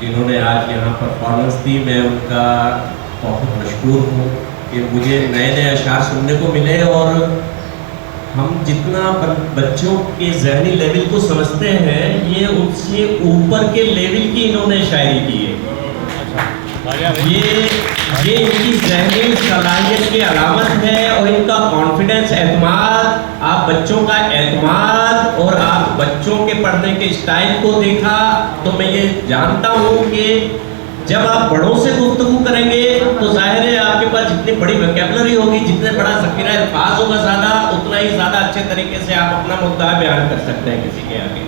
جنہوں نے آج یہاں پرفارمنس دی. میں ان کا بہت مشکور ہوں کہ مجھے نئے نئے اشعار سننے کو ملے، اور ہم جتنا بچوں کے ذہنی لیول کو سمجھتے ہیں یہ ان سے اوپر کے لیول کی انہوں نے شاعری کی ہے. یہ ان کی ذہنی صلاحیت کی علامت ہے، اور ان کا کانفیڈنس، اعتماد، آپ بچوں کا اعتماد اور آپ بچوں کے پڑھنے کے اسٹائل کو دیکھا تو میں یہ جانتا ہوں کہ جب آپ بڑوں سے گفتگو کریں گے تو ظاہر ہے آپ کے پاس جتنی بڑی ویکیبلری ہوگی، جتنے بڑا ذخیرہ الفاظ ہوگا زیادہ، اتنا ہی زیادہ اچھے طریقے سے آپ اپنا مدعا بیان کر سکتے ہیں کسی کے آگے.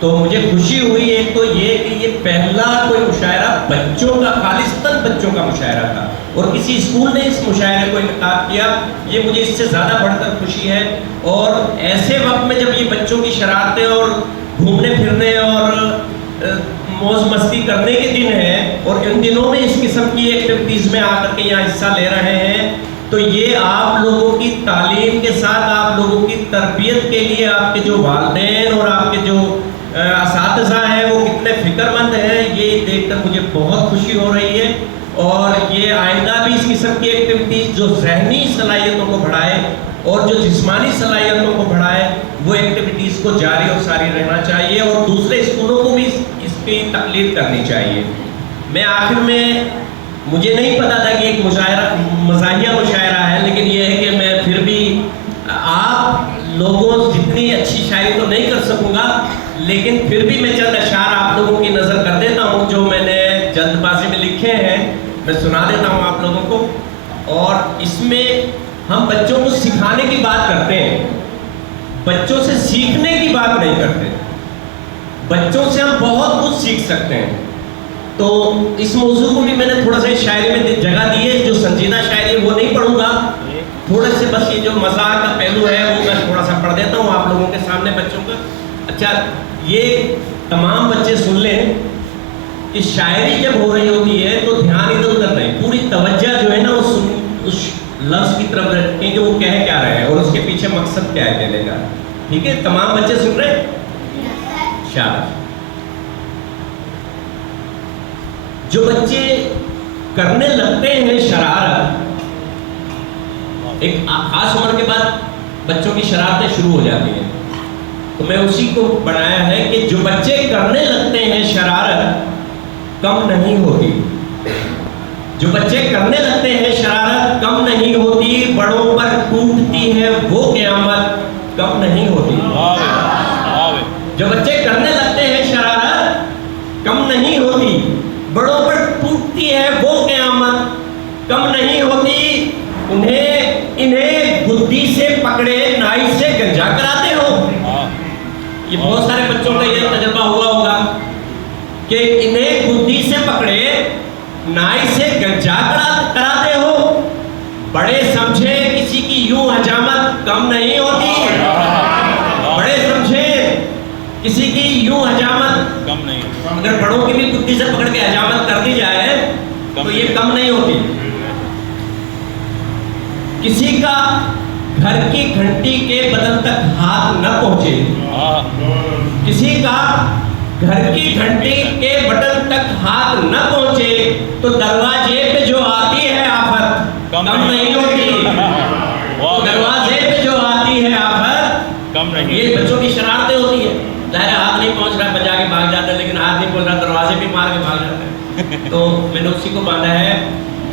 تو مجھے خوشی ہوئی ایک تو یہ کہ یہ پہلا کوئی مشاعرہ بچوں کا، خالصتاً بچوں کا مشاعرہ تھا، اور کسی اسکول نے اس مشاعرے کو انعقاد کیا. یہ مجھے اس سے زیادہ بڑھ کر خوشی ہے. اور ایسے وقت میں جب یہ بچوں کی شرارتیں اور گھومنے پھرنے اور موج مستی کرنے کے دن ہیں، اور ان دنوں میں اس قسم کی ایکٹیویٹیز میں آ کر کے یہاں حصہ لے رہے ہیں، تو یہ آپ لوگوں کی تعلیم کے ساتھ آپ لوگوں کی تربیت کے لیے آپ کے جو والدین اور آپ کے جو اساتذہ ہیں وہ کتنے فکر مند ہیں، یہ دیکھ کر مجھے بہت خوشی ہو رہی ہے. اور یہ آئندہ بھی اس قسم کی ایکٹیویٹیز جو ذہنی صلاحیتوں کو بڑھائے اور جو جسمانی صلاحیتوں کو بڑھائے، وہ ایکٹیویٹیز کو جاری اور ساری رہنا چاہیے، اور دوسرے اسکولوں کو بھی اس کی تقلید کرنی چاہیے. میں آخر میں، مجھے نہیں پتا تھا کہ ایک مزاحیہ مشاعرہ ہے، لیکن یہ ہے کہ میں پھر بھی آپ لوگوں جتنی اچھی شاعری تو نہیں کر سکوں گا، لیکن پھر بھی میں چند اشعار آپ لوگوں کی نظر کر دیتا ہوں جو میں نے جلد بازی میں لکھے ہیں، میں سنا دیتا ہوں آپ لوگوں کو. اور اس میں ہم بچوں کو سکھانے کی بات کرتے ہیں، بچوں سے سیکھنے کی بات نہیں کرتے. بچوں سے ہم بہت کچھ سیکھ سکتے ہیں. تو اس موضوع کو بھی میں نے تھوڑا سا شاعری میں جگہ دی ہے. جو سنجیدہ شاعری ہے وہ نہیں پڑھوں گا، تھوڑے سے بس یہ جو مزاح کا پہلو ہے وہ میں تھوڑا سا پڑھ دیتا ہوں آپ لوگوں کے سامنے بچوں کا. اچھا، یہ تمام بچے سن لیں کہ شاعری جب ہو رہی ہوتی ہے تو دھیان ادھر ادھر نہیں، پوری توجہ جو ہے نا اس لفظ کی طرف رکھیں کہ وہ کہہ کیا رہے ہیں اور اس کے پیچھے مقصد کیا ہے کہنے کا. ٹھیک ہے، تمام بچے سن رہے ہیں؟ شاباش. جو بچے کرنے لگتے ہیں شرارت، ایک خاص عمر کے بعد بچوں کی شرارتیں شروع ہو جاتی ہیں، تو میں اسی کو بنایا ہے کہ جو بچے کرنے لگتے ہیں شرارت کم نہیں ہوتی. جو بچے کرنے لگتے ہیں شرارت کم نہیں ہوتی، بڑوں پر ٹوٹتی ہے وہ قیامت کم نہیں ہوتی. جو بچے کرنے لگتے ہیں شرارت کم نہیں ہوتی، بڑوں پر ٹوٹتی ہے وہ قیامت کم نہیں ہوتی. انہیں بدھی سے پکڑے نائی سے گنجا کراتے ہو. یہ بہت سارے بچوں کا یہ تجربہ ہوا ہوگا کہ انہیں بدھی سے پکڑے نائی سے گنجا کراتے ہو. بڑے سمجھے کسی کی یوں حجامت کم نہیں ہوتی. بڑے سمجھے کسی کی یوں حجامت کم نہیں ہوتی. اگر بڑوں کی بھی بدھی سے پکڑ کے حجامت کر دی جائے تو یہ کم نہیں ہوتی. کسی کا گھر کی گھنٹی کے بدن تک ہاتھ نہ پہنچے، کسی کا گھر کی گھنٹی کے بٹن تک ہاتھ نہ پہنچے تو دروازے پہ جو آتی ہے آفت کم نہیں ہوتی. دروازے پہ جو آتی ہے آفت کم نہیں. یہ بچوں کی شرارتیں ہوتی ہیں. ظاہر ہاتھ نہیں پہنچ رہا بجا کے بھاگ جاتے ہیں، لیکن ہاتھ نہیں پہنچ رہا دروازے بھی مار کے بھاگ جاتے ہیں. تو میں نے اسی کو باندھا ہے.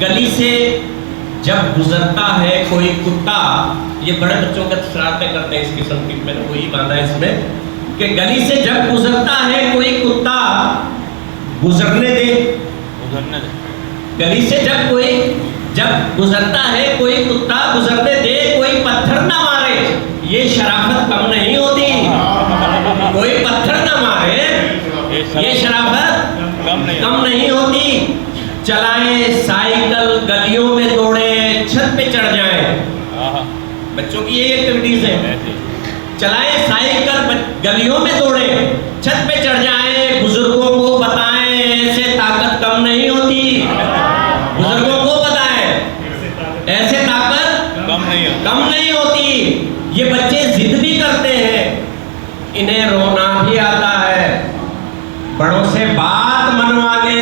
گلی سے جب گزرتا ہے کوئی کتا، یہ بڑے بچوں کا شرارتیں کرتے ہیں اس قسم کی، میں نے وہی باندھا ہے اس میں کہ گلی سے جب گزرتا ہے کوئی کتا گزرنے دے. گلی سے جب گزرتا ہے کوئی کتا گزرنے دے، کوئی پتھر نہ مارے یہ شرافت کم نہیں ہوتی. کوئی پتھر نہ مارے یہ شرافت کم نہیں ہوتی. چلائیں سائیکل گلیوں میں دوڑے چھت پہ چڑھ جائیں. بچوں کی یہ ایکٹیویٹیز ہیں. چلائیں سائیکل گلیوں میں دوڑے چھت پہ چڑھ جائیں. بزرگوں کو بتائیں ایسے طاقت کم نہیں ہوتی. بزرگوں کو بتائیں ایسے طاقت کم نہیں ہوتی. یہ بچے ضد بھی کرتے ہیں، انہیں رونا بھی آتا ہے. بڑوں سے بات منوا کے